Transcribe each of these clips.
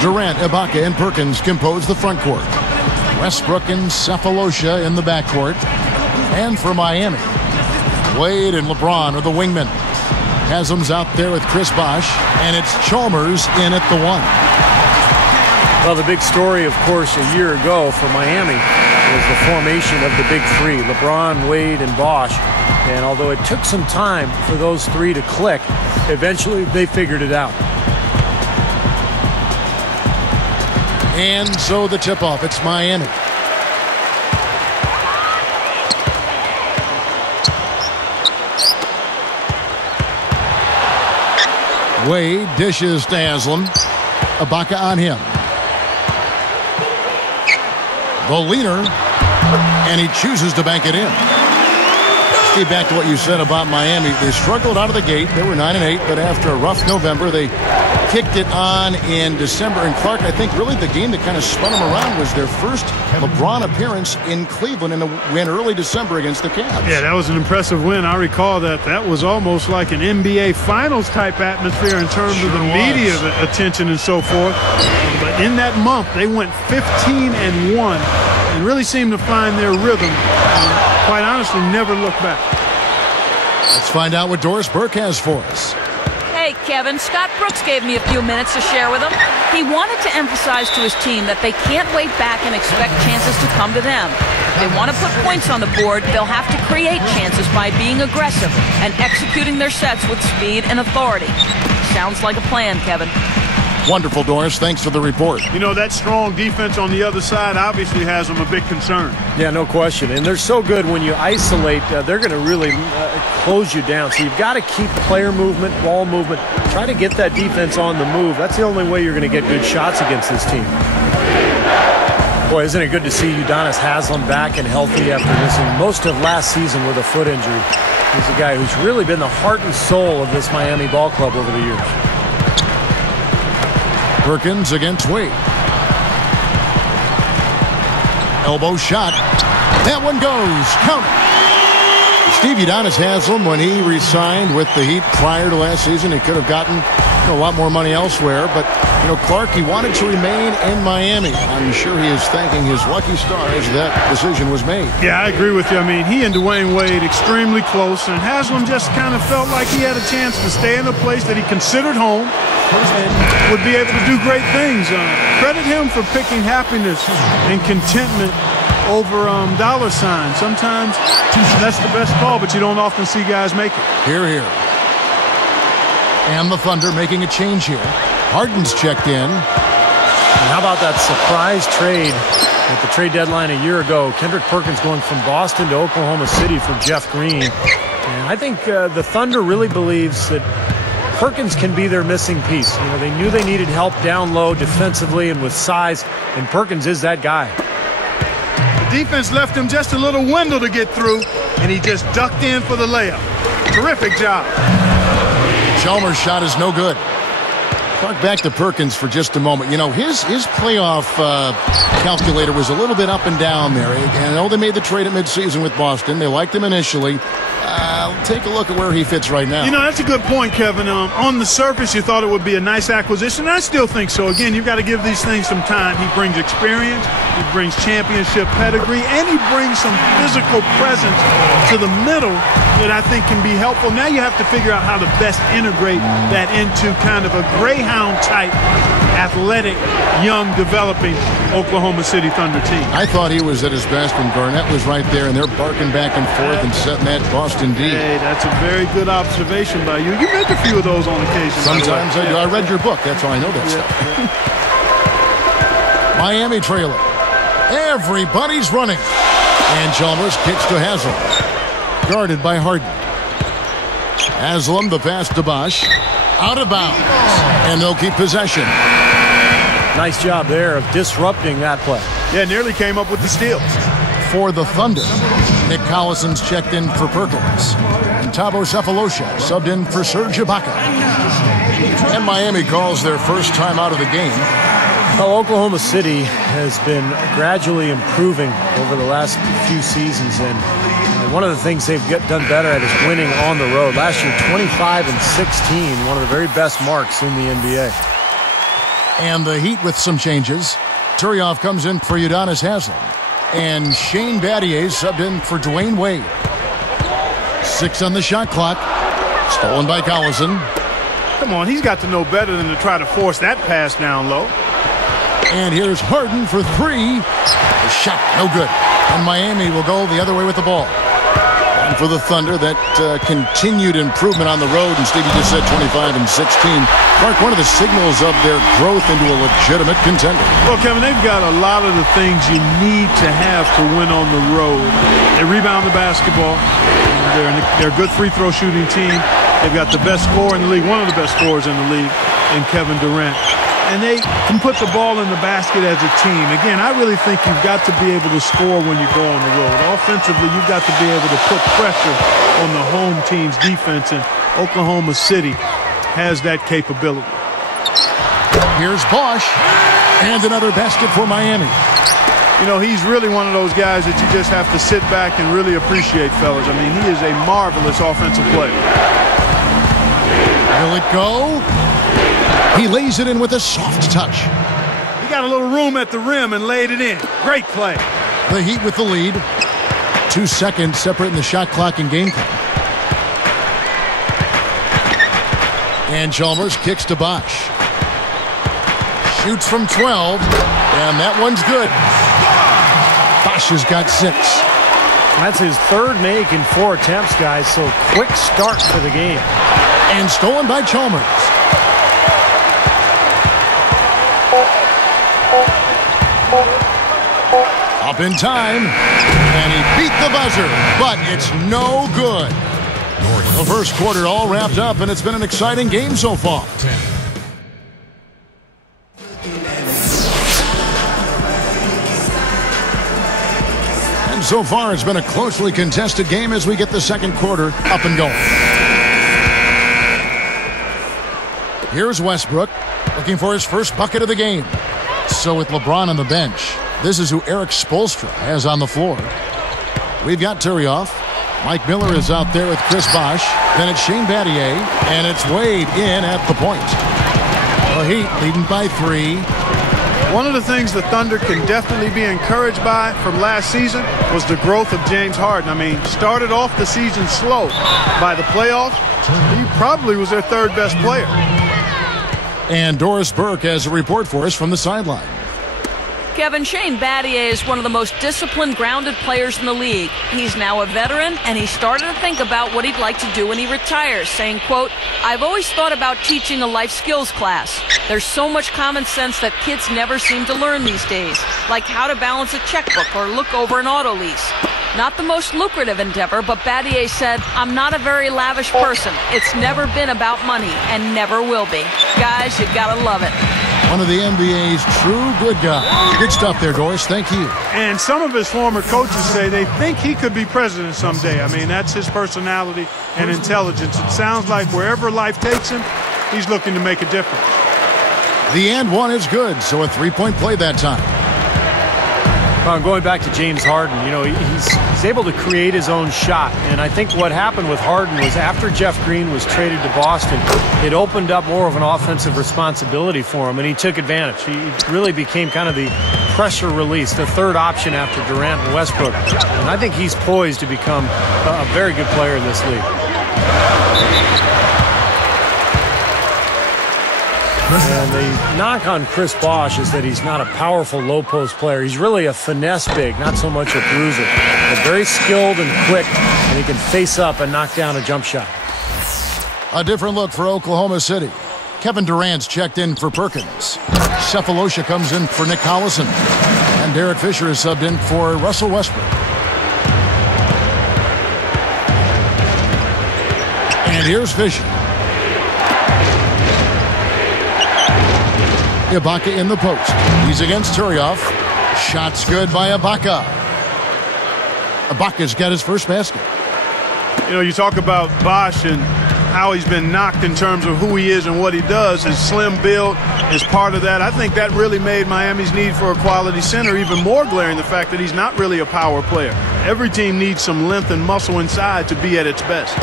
Durant, Ibaka, and Perkins compose the front court. Westbrook and Cephalosha in the backcourt. And for Miami, Wade and LeBron are the wingmen. Haslam's out there with Chris Bosh, and it's Chalmers in at the 1. Well, the big story, of course, a year ago for Miami was the formation of the big three, LeBron, Wade, and Bosh. And although it took some time for those three to click, eventually they figured it out. And so the tip-off, it's Miami. Wade dishes to Haslam. Ibaka on him. The leaner, and he chooses to bank it in. Steve, back to what you said about Miami. They struggled out of the gate. They were 9-8, but after a rough November, they kicked it on in December. And Clark, I think really the game that kind of spun them around was their first LeBron appearance in Cleveland in a win early December against the Cavs. Yeah, that was an impressive win. I recall that. That was almost like an NBA Finals type atmosphere in terms of the media attention and so forth. But in that month, they went 15-1 and really seemed to find their rhythm. And quite honestly, never looked back. Let's find out what Doris Burke has for us. Hey, Kevin, Scott Brooks gave me a few minutes to share with him. He wanted to emphasize to his team that they can't wait back and expect chances to come to them. If they want to put points on the board, they'll have to create chances by being aggressive and executing their sets with speed and authority. Sounds like a plan, Kevin. Wonderful, Doris. Thanks for the report. You know, that strong defense on the other side obviously has them a big concern. Yeah, no question. And they're so good when you isolate, they're going to really close you down. So you've got to keep player movement, ball movement. Try to get that defense on the move. That's the only way you're going to get good shots against this team. Boy, isn't it good to see Udonis Haslem back and healthy after missing most of last season with a foot injury. He's a guy who's really been the heart and soul of this Miami ball club over the years. Perkins against Wade. Elbow shot. That one goes. Count it. Steve Udonis Haslem, when he re-signed with the Heat prior to last season, he could have gotten a lot more money elsewhere. But, Clark, he wanted to remain in Miami. I'm sure he is thanking his lucky stars that decision was made. Yeah, I agree with you. I mean, he and Dwayne Wade extremely close, and Haslem just kind of felt like he had a chance to stay in a place that he considered home and would be able to do great things. Credit him for picking happiness and contentment over dollar signs. Sometimes that's the best call, but you don't often see guys make it. Here. And the Thunder making a change here. Harden's checked in. And how about that surprise trade at the trade deadline a year ago? Kendrick Perkins going from Boston to Oklahoma City for Jeff Green. And I think the Thunder really believes that Perkins can be their missing piece. They knew they needed help down low defensively and with size, and Perkins is that guy. The defense left him just a little window to get through, and he just ducked in for the layup. Terrific job. Chalmers' shot is no good. Clark, back to Perkins for just a moment. His playoff calculator was a little bit up and down there. I know they made the trade at midseason with Boston. They liked him initially. Take a look at where he fits right now. That's a good point, Kevin. On the surface, you thought it would be a nice acquisition. I still think so. Again, you've got to give these things some time. He brings experience, he brings championship pedigree, and he brings some physical presence to the middle that I think can be helpful. Now you have to figure out how to best integrate that into kind of a Greyhound-type, athletic, young, developing Oklahoma City Thunder team. I thought he was at his best when Garnett was right there, and they're barking back and forth and setting that Boston D. Hey, that's a very good observation by you. You make a few of those on occasion. Sometimes I do. I read your book. That's how I know that stuff. Miami trailer. Everybody's running. And Chalmers kicks to Haslem. Guarded by Harden. Haslem, the pass to Bosh. Out of bounds. And they'll keep possession. Nice job there of disrupting that play. Yeah, nearly came up with the steal. For the Thunder, Nick Collison's checked in for Perkins. And Thabo Cephalosha subbed in for Serge Ibaka. And Miami calls their first time out of the game. Well, Oklahoma City has been gradually improving over the last few seasons, and one of the things they've done better at is winning on the road. Last year, 25-16, one of the very best marks in the NBA. And the Heat with some changes. Turioff comes in for Udonis Haslem. And Shane Battier subbed in for Dwayne Wade. 6 on the shot clock. Stolen by Collison. Come on, he's got to know better than to try to force that pass down low. And here's Harden for 3. The shot, no good. And Miami will go the other way with the ball. And for the Thunder, that continued improvement on the road. And Stevie just said 25 and 16. Clark, one of the signals of their growth into a legitimate contender. Well, Kevin, they've got a lot of the things you need to have to win on the road. They rebound the basketball. They're a good free throw shooting team. They've got the best scorer in the league, one of the best scorers in the league, in Kevin Durant. And they can put the ball in the basket as a team. Again, I really think you've got to be able to score when you go on the road. Offensively, you've got to be able to put pressure on the home team's defense, and Oklahoma City has that capability. Here's Bosch, and another basket for Miami. You know, he's really one of those guys that you just have to sit back and really appreciate, fellas. I mean, he is a marvelous offensive player. Will it go? He lays it in with a soft touch. He got a little room at the rim and laid it in. Great play. The Heat with the lead. 2 seconds separating the shot clock and game clock. And Chalmers kicks to Bosch. Shoots from 12, and that one's good. Bosch has got 6. That's his third make in 4 attempts, guys, so quick start for the game. And stolen by Chalmers. Up in time, and he beat the buzzer, but it's no good. The first quarter all wrapped up, and it's been an exciting game so far. And so far, it's been a closely contested game as we get the second quarter up and going. Here's Westbrook looking for his first bucket of the game. So with LeBron on the bench, this is who Eric Spoelstra has on the floor. We've got Turioff. Mike Miller is out there with Chris Bosch. Then it's Shane Battier, and it's Wade in at the point. The Heat leading by 3. One of the things the Thunder can definitely be encouraged by from last season was the growth of James Harden. I mean, started off the season slow. By the playoffs, he probably was their 3rd best player. And Doris Burke has a report for us from the sideline. Kevin, Shane Battier is one of the most disciplined, grounded players in the league. He's now a veteran, and he's started to think about what he'd like to do when he retires, saying, quote, "I've always thought about teaching a life skills class. There's so much common sense that kids never seem to learn these days, like how to balance a checkbook or look over an auto lease. Not the most lucrative endeavor, but Battier said, I'm not a very lavish person. It's never been about money and never will be. Guys, you gotta love it." One of the NBA's true good guys. Good stuff there, Doris. Thank you. And some of his former coaches say they think he could be president someday. I mean, that's his personality and intelligence. It sounds like wherever life takes him, he's looking to make a difference. The and one is good, so a 3-point play that time. Going back to James Harden, you know, he's able to create his own shot. And I think what happened with Harden was after Jeff Green was traded to Boston, it opened up more of an offensive responsibility for him, and he took advantage. He really became kind of the pressure release, the 3rd option after Durant and Westbrook. And I think he's poised to become a very good player in this league. And the knock on Chris Bosch is that he's not a powerful low-post player. He's really a finesse big, not so much a bruiser. But very skilled and quick, and he can face up and knock down a jump shot. A different look for Oklahoma City. Kevin Durant's checked in for Perkins. Cephalosha comes in for Nick Collison. And Derek Fisher is subbed in for Russell Westbrook. And here's Fisher. Ibaka in the post. He's against Turioff. Shots good by Ibaka. Ibaka's got his first basket. You know, you talk about Bosch and how he's been knocked in terms of who he is and what he does. His slim build is part of that. I think that really made Miami's need for a quality center even more glaring, the fact that he's not really a power player. Every team needs some length and muscle inside to be at its best.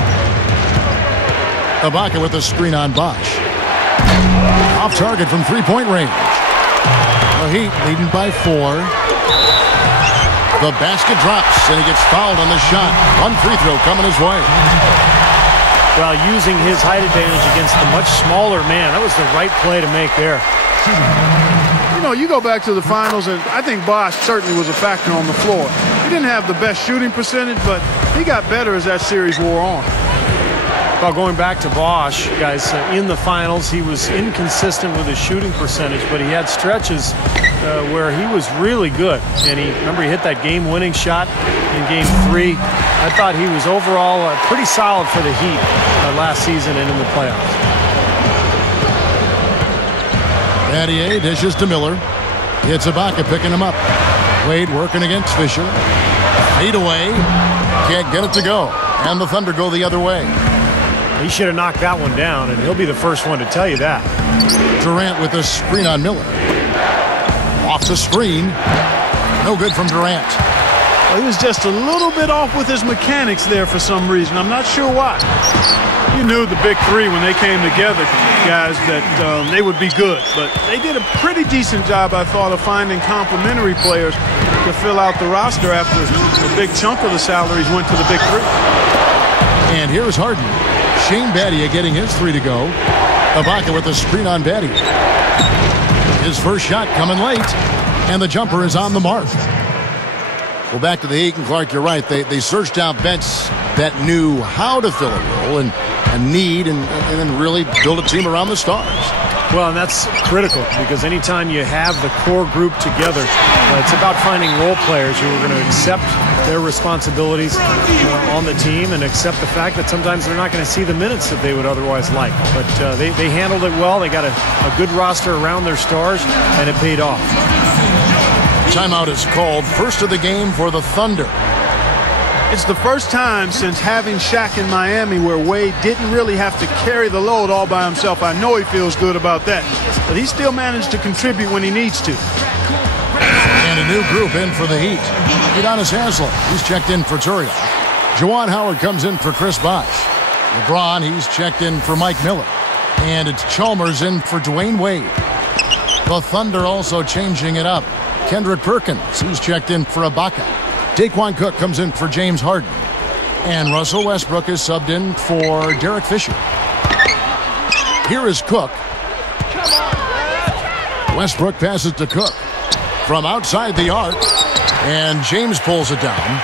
Ibaka with a screen on Bosch. Off target from three-point range. The Heat leading by 4. The basket drops, and he gets fouled on the shot. One free throw coming his way. Well, using his height advantage against the much smaller man, that was the right play to make there. You know, you go back to the finals, and I think Bosh certainly was a factor on the floor. He didn't have the best shooting percentage, but he got better as that series wore on. Well, going back to Bosh, guys, in the finals, he was inconsistent with his shooting percentage, but he had stretches where he was really good. And remember, he hit that game-winning shot in Game 3. I thought he was overall pretty solid for the Heat last season and in the playoffs. Battier dishes to Miller. It's Ibaka picking him up. Wade working against Fisher. Fade away. Can't get it to go. And the Thunder go the other way. He should have knocked that one down, and he'll be the first one to tell you that. Durant with a screen on Miller. Off the screen. No good from Durant. Well, he was just a little bit off with his mechanics there for some reason. I'm not sure why. You knew the big three when they came together, guys, that they would be good. But they did a pretty decent job, I thought, of finding complementary players to fill out the roster after a big chunk of the salaries went to the big three. And here's Harden. Shane Battier getting his 3 to go. Ibaka with a screen on Battier. His first shot coming late, and the jumper is on the mark. Well, back to the Heat, and Clark, you're right. They searched out vets that knew how to fill a role and need and then really build a team around the stars. Well, and that's critical because anytime you have the core group together, it's about finding role players who are going to accept their responsibilities on the team and accept the fact that sometimes they're not going to see the minutes that they would otherwise like. But they handled it well. They got a good roster around their stars, and it paid off. Timeout is called. First of the game for the Thunder. It's the first time since having Shaq in Miami where Wade didn't really have to carry the load all by himself. I know he feels good about that, but he still managed to contribute when he needs to. And a new group in for the Heat. Udonis Haslem, he's checked in for Turiaf. Juwan Howard comes in for Chris Bosh. LeBron, he's checked in for Mike Miller. And it's Chalmers in for Dwayne Wade. The Thunder also changing it up. Kendrick Perkins, he's checked in for Ibaka. Daquan Cook comes in for James Harden. And Russell Westbrook is subbed in for Derek Fisher. Here is Cook. Westbrook passes to Cook from outside the arc. And James pulls it down.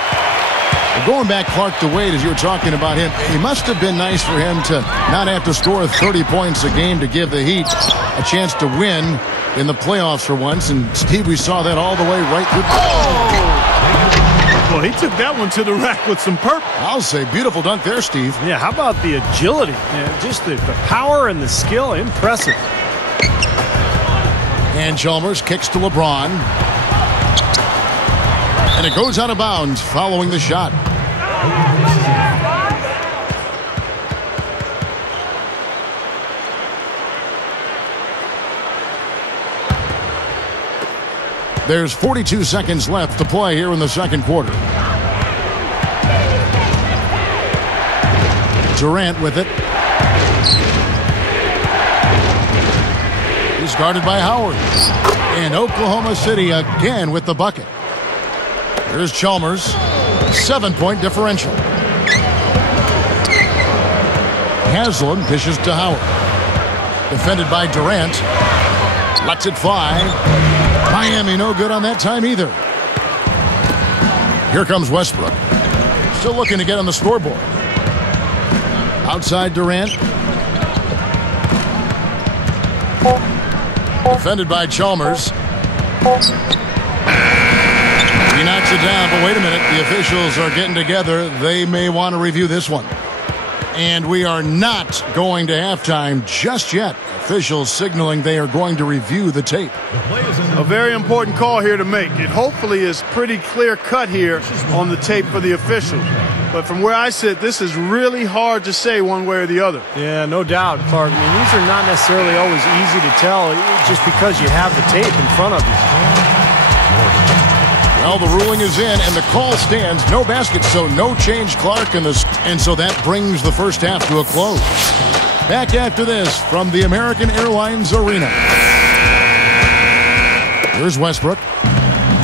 Going back, Clark, to Wade, as you were talking about him, it must have been nice for him to not have to score 30 points a game to give the Heat a chance to win in the playoffs for once. And, Steve, we saw that all the way right through. Well, he took that one to the rack with some purpose. I'll say beautiful dunk there, Steve. Yeah, how about the agility? Yeah, just the power and the skill. Impressive. And Chalmers kicks to LeBron. And it goes out of bounds following the shot. There's 42 seconds left to play here in the second quarter. Durant with it. He's guarded by Howard. And Oklahoma City again with the bucket. Here's Chalmers. 7-point differential. Haslem dishes to Howard. Defended by Durant. Lets it fly. Miami no good on that time either. Here comes Westbrook. Still looking to get on the scoreboard. Outside Durant. Defended by Chalmers. He knocks it down, but wait a minute. The officials are getting together. They may want to review this one. And we are not going to halftime just yet. Officials signaling they are going to review the tape. A very important call here to make. It hopefully is pretty clear cut here on the tape for the officials. But from where I sit, this is really hard to say one way or the other. Yeah, no doubt, Clark. I mean, these are not necessarily always easy to tell just because you have the tape in front of you. Well, the ruling is in, and the call stands. No basket, so no change, Clark. And so that brings the first half to a close. Back after this from the American Airlines Arena. Here's Westbrook.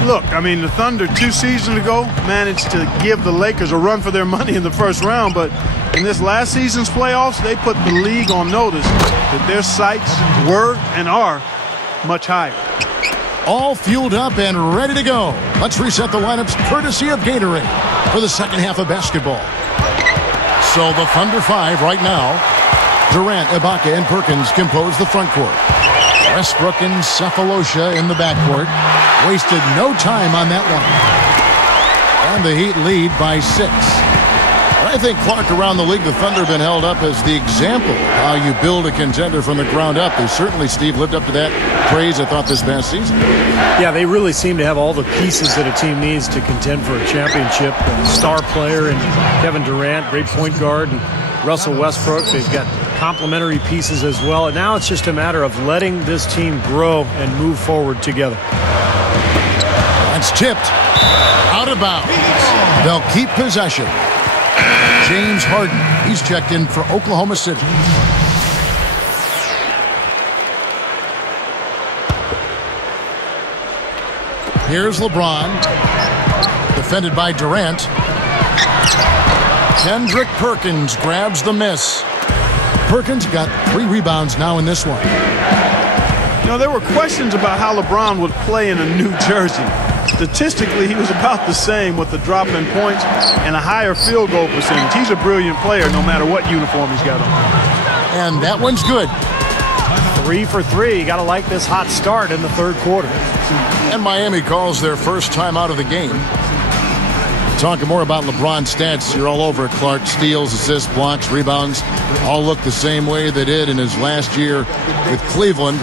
Look, I mean, the Thunder 2 seasons ago managed to give the Lakers a run for their money in the first round, but in this last season's playoffs, they put the league on notice that their sights were and are much higher. All fueled up and ready to go. Let's reset the lineups courtesy of Gatorade for the second half of basketball. So the Thunder 5 right now. Durant, Ibaka, and Perkins compose the front court. Westbrook and Cephalosha in the backcourt. Wasted no time on that one. And the Heat lead by 6. But I think, Clark, around the league, the Thunder have been held up as the example of how you build a contender from the ground up. They certainly, Steve, lived up to that praise, I thought, this past season. Yeah, they really seem to have all the pieces that a team needs to contend for a championship. A star player and Kevin Durant, great point guard, and Russell Westbrook. They've got complementary pieces as well. And now it's just a matter of letting this team grow and move forward together. That's tipped. Out of bounds. They'll keep possession. James Harden. He's checked in for Oklahoma City. Here's LeBron. Defended by Durant. Kendrick Perkins grabs the miss. Perkins got 3 rebounds now in this one. You know, there were questions about how LeBron would play in a new jersey. Statistically, he was about the same with the drop in points and a higher field goal percentage. He's a brilliant player no matter what uniform he's got on. And that one's good. 3 for 3. You got to like this hot start in the third quarter. And Miami calls their first time out of the game. Talking more about LeBron's stats, you're all over it, Clark. Steals, assists, blocks, rebounds, all look the same way they did in his last year with Cleveland.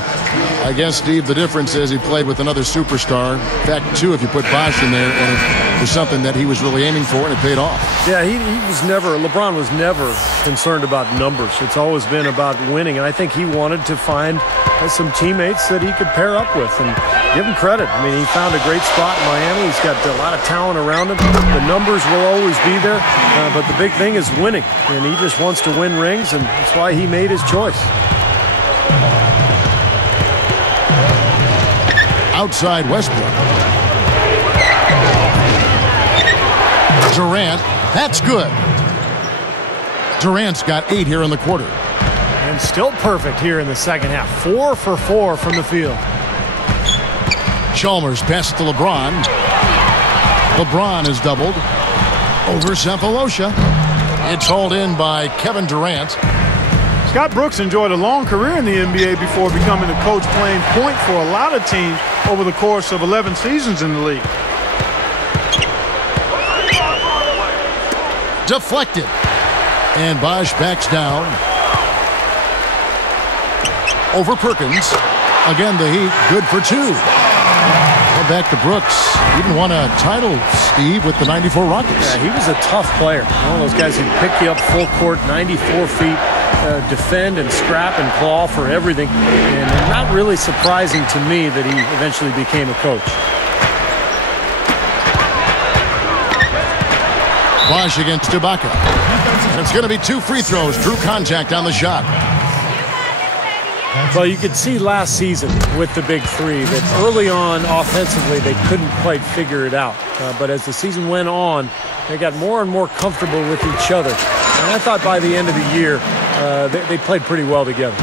I guess, Steve, the difference is he played with another superstar. In fact, 2 if you put Bosh in there, and it was something that he was really aiming for, and it paid off. Yeah, LeBron was never concerned about numbers. It's always been about winning, and I think he wanted to find some teammates that he could pair up with, and give him credit. I mean, he found a great spot in Miami. He's got a lot of talent around him. The numbers will always be there, but the big thing is winning, and he just wants to win rings, and that's why he made his choice. Outside Westbrook. Durant, that's good. Durant's got 8 here in the quarter. And still perfect here in the second half. 4 for 4 from the field. Chalmers passes to LeBron. LeBron is doubled over Cephalosha. It's hauled in by Kevin Durant. Scott Brooks enjoyed a long career in the NBA before becoming a coach, playing point for a lot of teams over the course of 11 seasons in the league. Deflected. And Bosh backs down. Over Perkins. Again, the Heat good for 2. Well, back to Brooks. Even won a title, Steve, with the 94 Rockets. Yeah, he was a tough player. One of those guys who'd pick you up full court, 94 feet, defend and scrap and claw for everything. And not really surprising to me that he eventually became a coach. Bosh against Ibaka. It's going to be 2 free throws. Drew contact on the shot. Well, you could see last season with the big 3 that early on offensively they couldn't quite figure it out. But as the season went on, they got more and more comfortable with each other. And I thought by the end of the year, they played pretty well together.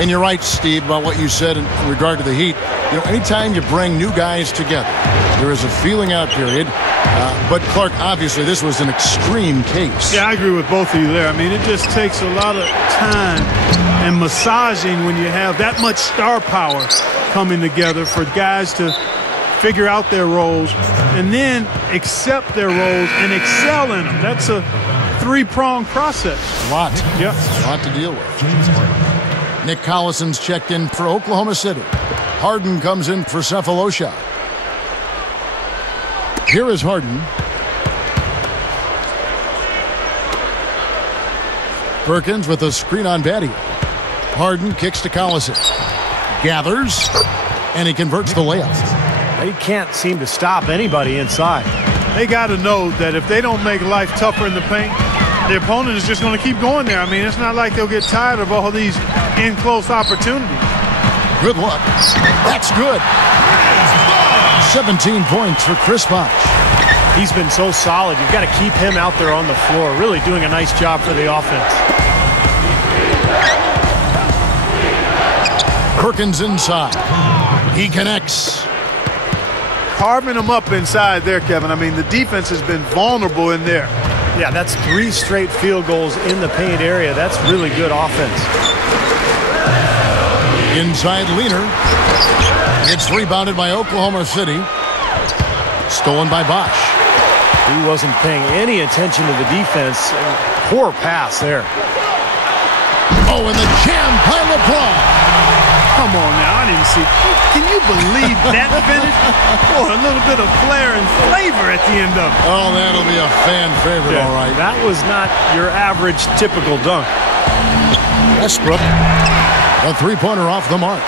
And you're right, Steve, about what you said in regard to the Heat. You know, anytime you bring new guys together, there is a feeling out period. But, Clark, obviously this was an extreme case. Yeah, I agree with both of you there. I mean, it just takes a lot of time and massaging when you have that much star power coming together for guys to figure out their roles and then accept their roles and excel in them. That's a 3-pronged process. A lot. Yeah. A lot to deal with. Nick Collison's checked in for Oklahoma City. Harden comes in for Cephalosha. Here is Harden. Perkins with a screen on Batty. Harden kicks to Collison. Gathers, and he converts the layup. They can't seem to stop anybody inside. They got to know that if they don't make life tougher in the paint, the opponent is just going to keep going there. I mean, it's not like they'll get tired of all these in-close opportunities. Good luck. That's good. 17 points for Chris Bosh. He's been so solid. You've got to keep him out there on the floor, really doing a nice job for the offense. Perkins inside. He connects. Carving them up inside there, Kevin. I mean, the defense has been vulnerable in there. Yeah, that's 3 straight field goals in the paint area. That's really good offense. Inside Leaner. It's rebounded by Oklahoma City. Stolen by Bosh. He wasn't paying any attention to the defense. Poor pass there. Oh, and the jam by LeBron. Come on now, I didn't see. Can you believe that finish? Boy, a little bit of flair and flavor at the end of it. Oh, that'll be a fan favorite, all right. That was not your average, typical dunk. Westbrook, a three-pointer off the mark.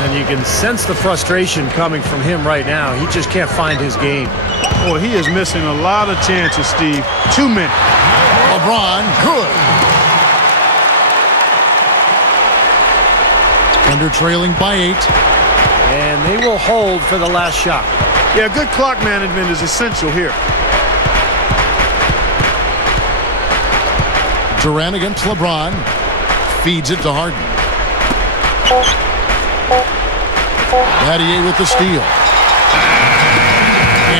And you can sense the frustration coming from him right now. He just can't find his game. Boy, he is missing a lot of chances, Steve. Too many. LeBron, good. Under trailing by 8. And they will hold for the last shot. Yeah, good clock management is essential here. Durant against LeBron. Feeds it to Harden. Battier with the steal.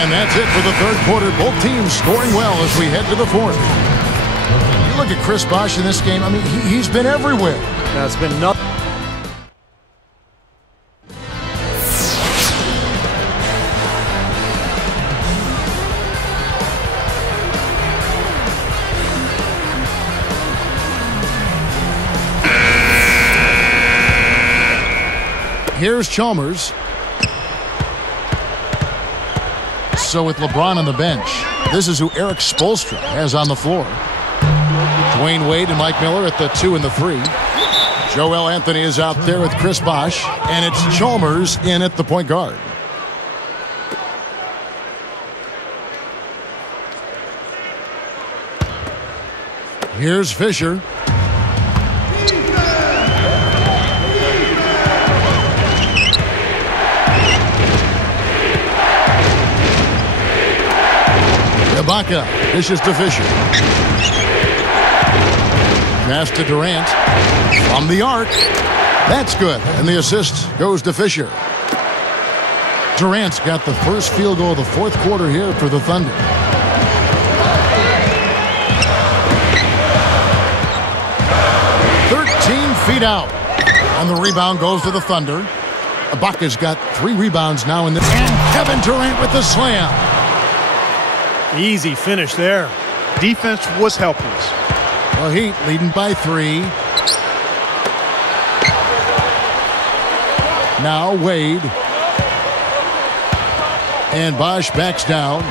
And that's it for the third quarter. Both teams scoring well as we head to the fourth. You look at Chris Bosh in this game. I mean, he's been everywhere. Now, it's been nothing. Here's Chalmers. So with LeBron on the bench, this is who Eric Spoelstra has on the floor. Dwayne Wade and Mike Miller at the 2 and the 3. Joel Anthony is out there with Chris Bosh, and it's Chalmers in at the point guard. Here's Fisher. Ibaka dishes to Fisher. Pass to Durant. From the arc. That's good. And the assist goes to Fisher. Durant's got the first field goal of the fourth quarter here for the Thunder. Feet out. And the rebound goes to the Thunder. Ibaka's got 3 rebounds now in this. And Kevin Durant with the slam. Easy finish there. Defense was helpless. The Heat leading by 3. Now Wade. And Bosh backs down.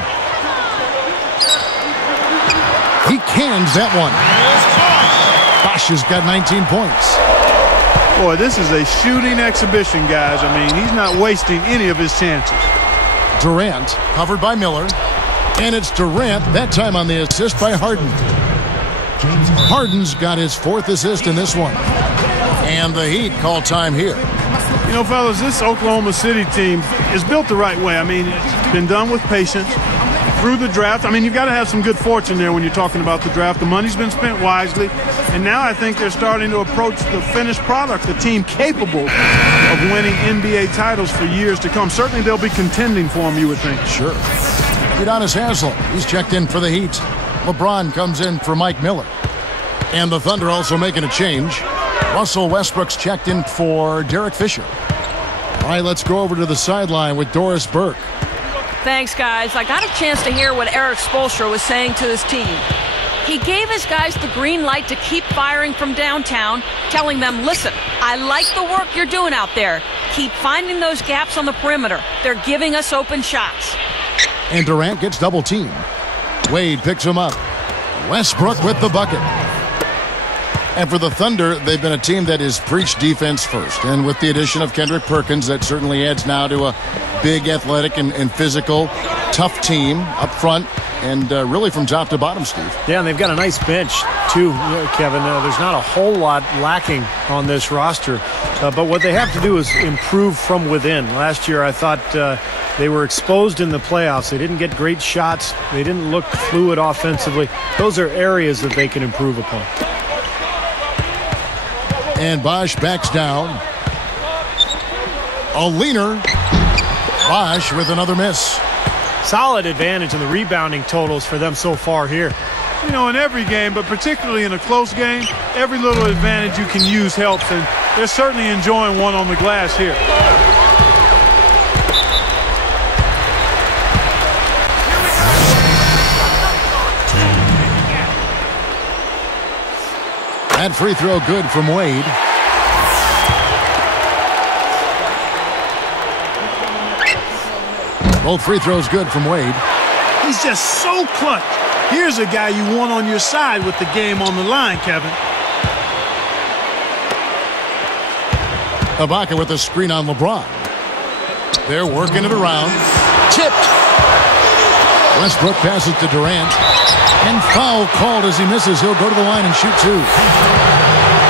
He cans that one. Bosh has got 19 points. Boy, this is a shooting exhibition, guys. I mean, he's not wasting any of his chances. Durant covered by Miller. And it's Durant, that time on the assist by Harden. Harden's got his 4th assist in this one. And the Heat call time here. You know, fellas, this Oklahoma City team is built the right way. I mean, it's been done with patience through the draft. I mean, you've got to have some good fortune there when you're talking about the draft. The money's been spent wisely. And now I think they're starting to approach the finished product, the team capable of winning NBA titles for years to come. Certainly they'll be contending for them, you would think. Sure. Udonis Haslem, he's checked in for the Heat. LeBron comes in for Mike Miller. And the Thunder also making a change. Russell Westbrook's checked in for Derek Fisher. All right, let's go over to the sideline with Doris Burke. Thanks, guys. I got a chance to hear what Eric Spoelstra was saying to his team. He gave his guys the green light to keep firing from downtown, telling them, listen, I like the work you're doing out there. Keep finding those gaps on the perimeter. They're giving us open shots. And Durant gets double teamed. Wade picks him up. Westbrook with the bucket. And for the Thunder, they've been a team that has preached defense first. And with the addition of Kendrick Perkins, that certainly adds now to a big athletic and physical, tough team up front. and really from top to bottom, Steve. Yeah, and they've got a nice bench, too, Kevin. There's not a whole lot lacking on this roster, but what they have to do is improve from within. Last year, I thought they were exposed in the playoffs. They didn't get great shots. They didn't look fluid offensively. Those are areas that they can improve upon. And Bosch backs down. A leaner. Bosch with another miss. Solid advantage in the rebounding totals for them so far here. You know, in every game, but particularly in a close game, every little advantage you can use helps, and they're certainly enjoying one on the glass here. That free throw good from Wade. Both free throws good from Wade. He's just so clutch. Here's a guy you want on your side with the game on the line, Kevin. Ibaka with a screen on LeBron. They're working it around. Tipped. Westbrook passes to Durant. And foul called as he misses. He'll go to the line and shoot two.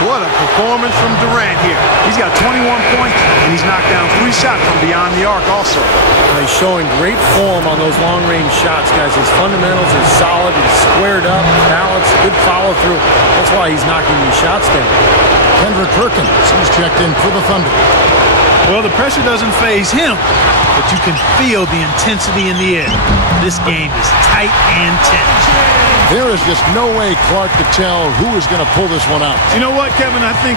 What a performance from Durant here. He's got 21 points, and he's knocked down 3 shots from beyond the arc also. He's showing great form on those long-range shots, guys. His fundamentals are solid. He's squared up, balanced, good follow-through. That's why he's knocking these shots down. Kendrick Perkins, he's checked in for the Thunder. Well, the pressure doesn't faze him, but you can feel the intensity in the air. This game is tight and tense. There is just no way Clark could tell who is going to pull this one out. You know what, Kevin? I think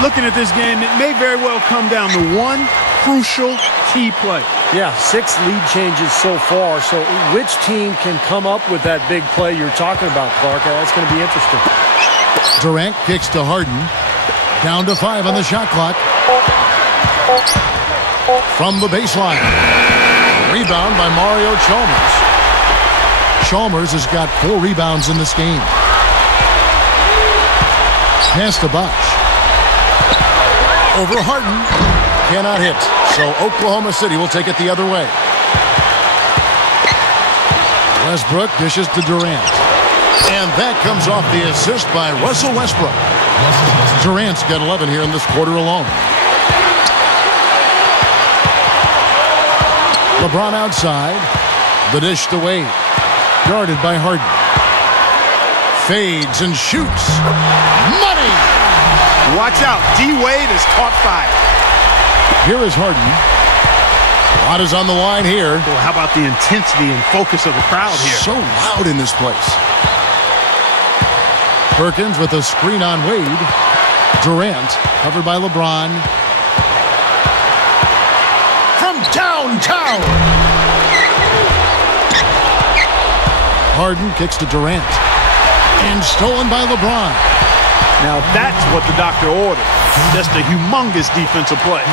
looking at this game, it may very well come down to one crucial key play. Yeah, 6 lead changes so far. So which team can come up with that big play you're talking about, Clark? That's going to be interesting. Durant kicks to Harden. Down to 5 on the shot clock. From the baseline. Rebound by Mario Chalmers. Chalmers has got 4 rebounds in this game. Pass to Bosch. Over Harden. Cannot hit. So Oklahoma City will take it the other way. Westbrook dishes to Durant. And that comes off the assist by Russell Westbrook. Durant's got 11 here in this quarter alone. LeBron outside. The dish to Wade. Guarded by Harden. Fades and shoots. Money! Watch out. D-Wade has caught fire. Here is Harden. A lot is on the line here. Well, how about the intensity and focus of the crowd here? So loud in this place. Perkins with a screen on Wade. Durant covered by LeBron. From downtown. Harden kicks to Durant. And stolen by LeBron. Now that's what the doctor ordered. Just a humongous defensive play.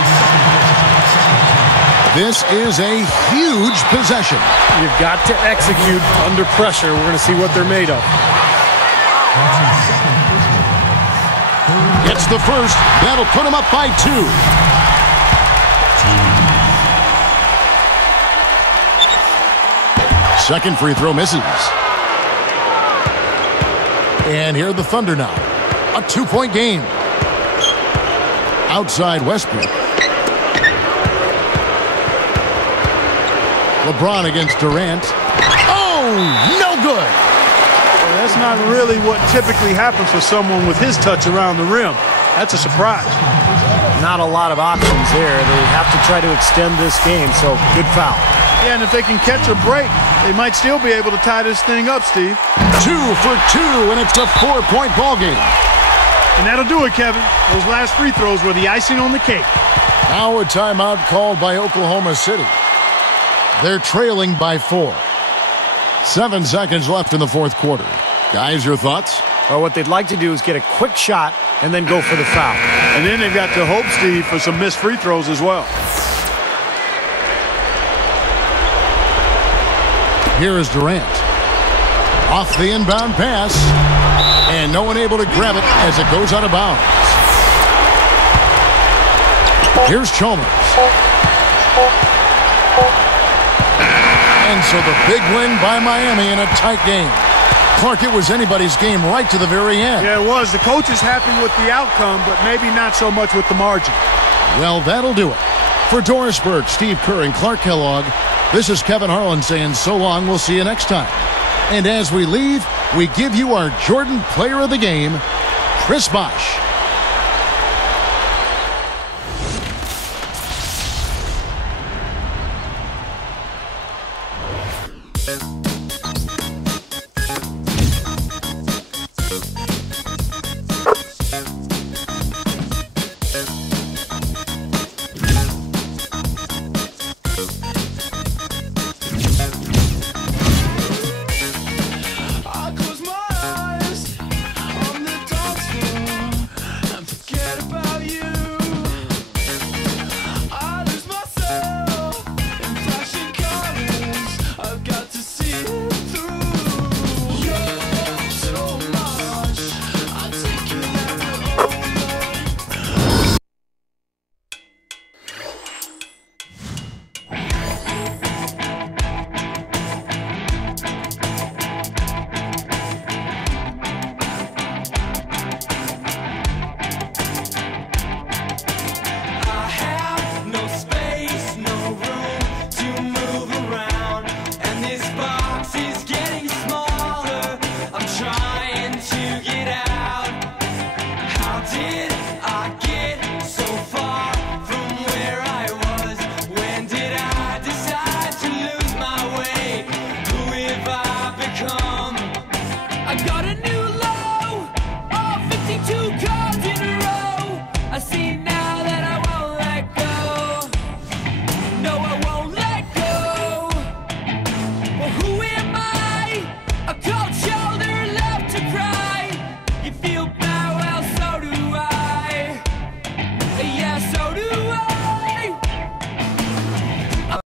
This is a huge possession. You've got to execute under pressure. We're going to see what they're made of. Gets the first. That'll put him up by 2. Second free throw misses. And here are the Thunder now. A 2-point game. Outside Westbrook. LeBron against Durant. Oh, no good. Well, that's not really what typically happens for someone with his touch around the rim. That's a surprise. Not a lot of options there. They have to try to extend this game, so good foul. Yeah, and if they can catch a break, they might still be able to tie this thing up, Steve. 2 for 2, and it's a 4-point ball game. And that'll do it, Kevin. Those last free throws were the icing on the cake. Now a timeout called by Oklahoma City. They're trailing by 4. 7 seconds left in the fourth quarter. Guys, your thoughts? Well, what they'd like to do is get a quick shot and then go for the foul. And then they've got to hope, Steve, for some missed free throws as well. Here is Durant. Off the inbound pass. And no one able to grab it as it goes out of bounds. Here's Chalmers. And So the big win by Miami in a tight game. Clark, it was anybody's game right to the very end. Yeah, it was. The coach is happy with the outcome, but maybe not so much with the margin. Well, that'll do it. For Doris Burke, Steve Kerr, and Clark Kellogg, this is Kevin Harlan saying so long. We'll see you next time. And as we leave, we give you our Jordan Player of the Game, Chris Bosh. And